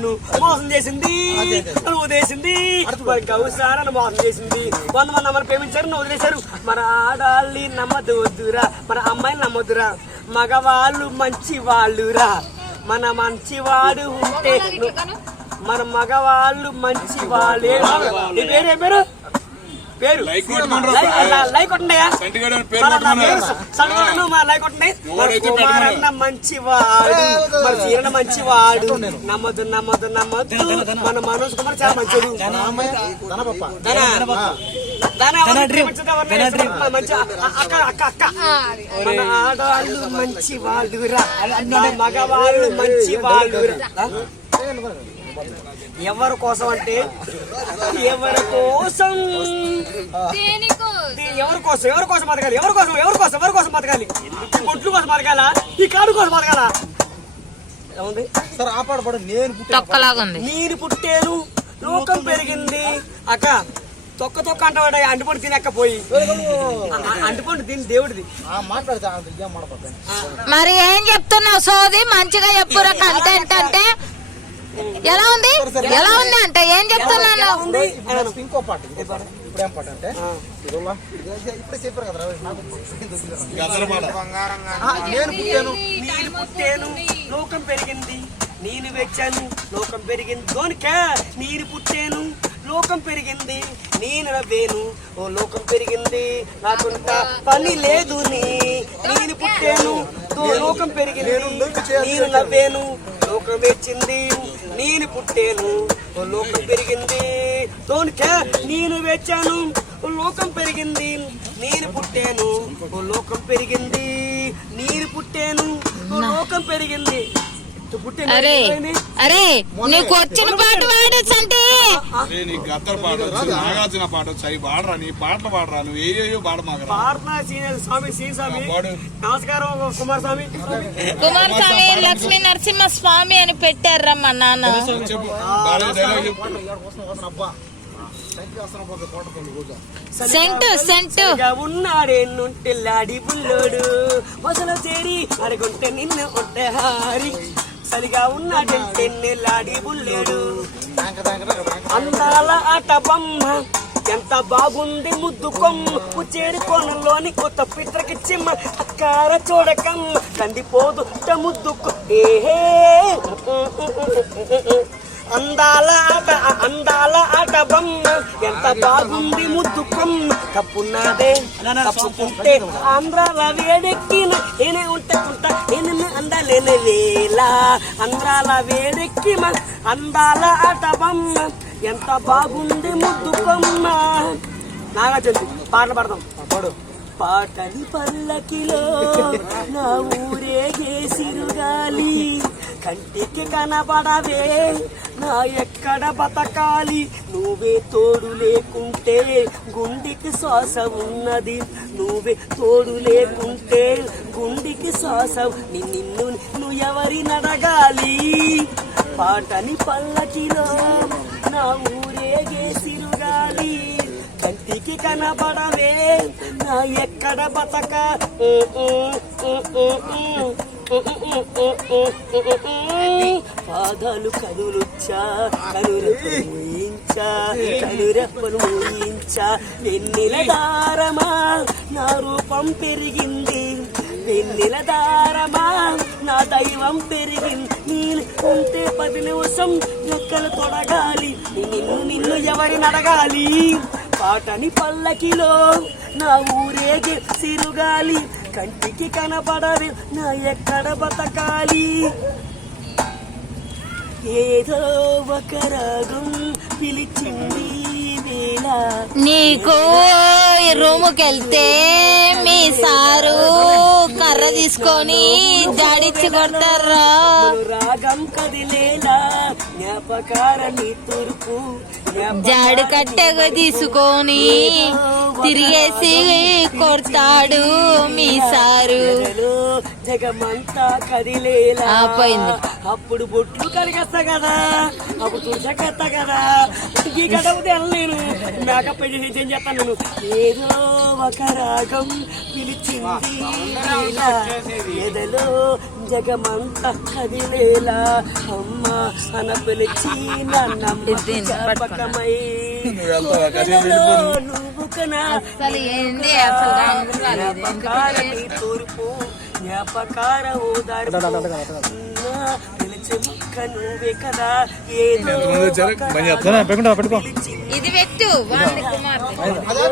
నన్ను మోసం చేసింది. నన్ను వదిలేసింది. మరి గౌసార మోసం చేసింది. వంద మంది అమ్మని ప్రేమించారు నన్ను వదిలేశారు. మన ఆడాళ్ళని నమ్మద్దు వద్దురా మన అమ్మాయిని నమ్మొద్దురా. మగవాళ్ళు మంచి వాళ్ళురా మన మంచివాడు ఉంటే మన మగవాళ్ళు మంచి వాళ్ళే నీ పేరు ఏం పేరు లైక్ మన సంతోషం మా లైక్ మంచివాడు మరి చీరణ మంచివాడు నమ్మదు నమ్మదు నమ్మద్దు మన మనోజ్ కుమార్ చాలా మంచోడు. మంచి ఆడవాళ్ళు మంచి వాళ్ళురా మన మగవాళ్ళు మంచి వాళ్ళురా ఎవరి కోసం అంటే ఎవరి కోసం? ఎవరి కోసం? ఎవరి కోసం బతకాలి? ఎవరి కోసం? ఎవరి కోసం? ఎవరి కోసం బతకాలి? ఈ కొట్లు కోసం బతకాలా? ఈ కాడు కోసం బతకాలా? ఏముంది? సార్ నేను పుట్టేను. లోకం పెరిగింది. అక్క తొక్క తొక్క అంటావాడ అంటిపండు తినక్కపోయి అంటిపండు తిని దేవుడిది. మరి ఏం చెప్తున్నావు సోది? మంచిగా చెప్పురా కంటెంట్ అంటే ఎలా ఉంది? ఎలా ఉంది అంటే ఏం చెప్తున్నాను? ఇంకో పాట ఇప్పుడు ఏం పాట అంటే? ఇప్పుడే చెప్పారు కదా నేను పుట్టాను. నీరు పుట్టేను. లోకం పెరిగింది. నేను వెచ్చాను. లోకం పెరిగింది. దోనికా నీరు పుట్టేను. లోకం పెరిగింది. నేను నవ్వేను ఓ లోకం పెరిగింది. నాకుంట పని లేదు నీ. నేను పుట్టాను. లోకం పెరిగింది. నేను నవ్వేను లోకం వెచ్చింది. నేను పుట్టాను. ఓ లోకం పెరిగింది. దోనికా నేను వెచ్చాను ఓ లోకం పెరిగింది. నేను పుట్టాను. ఓ లోకం పెరిగింది. నీరు పుట్టాను. ఓ లోకం పెరిగింది. అరే? అరే నీకు వచ్చిన పాట అంటే నాగార్జున పాట వచ్చు అవి పాడరా నీ పాటలు పాడరా నువ్వు ఏయో పాడ సీనియర్ స్వామి శ్రీ స్వామి. నమస్కారం కుమార్ స్వామి కుమారస్వామి. లక్ష్మీ నరసింహ స్వామి అని పెట్టారా మా నాన్న సెంటు సెంటు సరిగా ఉన్నాడే నుంటెల్లాడి బుల్లోడు. మొసలు చేరి అరగుంటే నిన్ను ఉంటే హారి. సరిగా ఉన్నాడంటే నెల్లాడి బుల్లేడు. అందాల ఆట బొమ్మ ఎంత బాగుంది ముద్దు కొమ్మ. ఉచ్చేరి కోణంలోని కొత్త పిత్రకి చిమ్మ. అక్కార చూడకమ్మ కందిపోదు ముద్దు ఏహే అందాల ఆట అందాల ఆట బొమ్మ. ఎంత బాగుంది ముద్దు కొమ్మ. తప్పున్నదే తప్పుకుంటే ఆంధ్రాల వేడెక్కిన ఏనే ఉంటకుంట ఏనే అందలేని వేళ. ఆంధ్రాల వేడెక్కిన అందాల ఆట బొమ్మ ఎంత బాగుంది ముద్దు కొమ్మ. నాగార్జున పాటలు పాడదాం. పాడు. పాటని పల్లకిలో నా ఊరేగే సిరుగాలి కంటికి కనబడవే నా ఎక్కడ బతకాలి? నువ్వే తోడు లేకుంటే గుండెకి శ్వాస ఉన్నది. నువ్వే తోడు లేకుంటే గుండెకి శ్వాస నిన్ను నువ్వు ఎవరి నడగాలి పాటని పల్లకిలో నా ఊరే సిరుగాలి కంటికి కనబడవే నా ఎక్కడ బతక పాదాలు కదులుచ్చా కనురెప్పలు మూయించా కనురెప్పలు మూయించా వెన్నెల దారమా నా రూపం పెరిగింది వెన్నెల దారమా నా దైవం పెరిగింది నేను ఉంటే పది నిమిషం లెక్కలు తొడగాలి. నిన్ను నిన్ను ఎవరిని అడగాలి? పాటని పల్లకిలో నా ఊరేగి సిరుగాలి. కంటికి కనపడదు నా ఎక్కడ బతకాలి? ఏదో ఒక రాగం పిలిచింది. నీకు రూముకి వెళ్తే మీ సారు కర్ర తీసుకొని జాడిచ్చి కొడతారా? రాగం తూర్పు. జాడి కట్టెగా తీసుకొని తిరిగేసి కొడతాడు మీ సారు. జగమంతా కదిలేలా. అప్పుడు బొట్లు కడిగేస్తా కదా అప్పుడు తులసకెత్తా కదా. ఈ గడవది వెళ్ళలేను మేకప్ ఏం చేస్తాను నేను? ఏదో ఒక రాగం పిలిచింది ఎదలో జగమంతా కదిలేలా. అమ్మ అన పిలిచి నన్నమ్మ ఇది జ్ఞాపకమై నువ్వు కనా? తూర్పు ఎత్తనా? పిలిచి ఇది పెట్టు వాళ్ళ కుమార్తె. అదే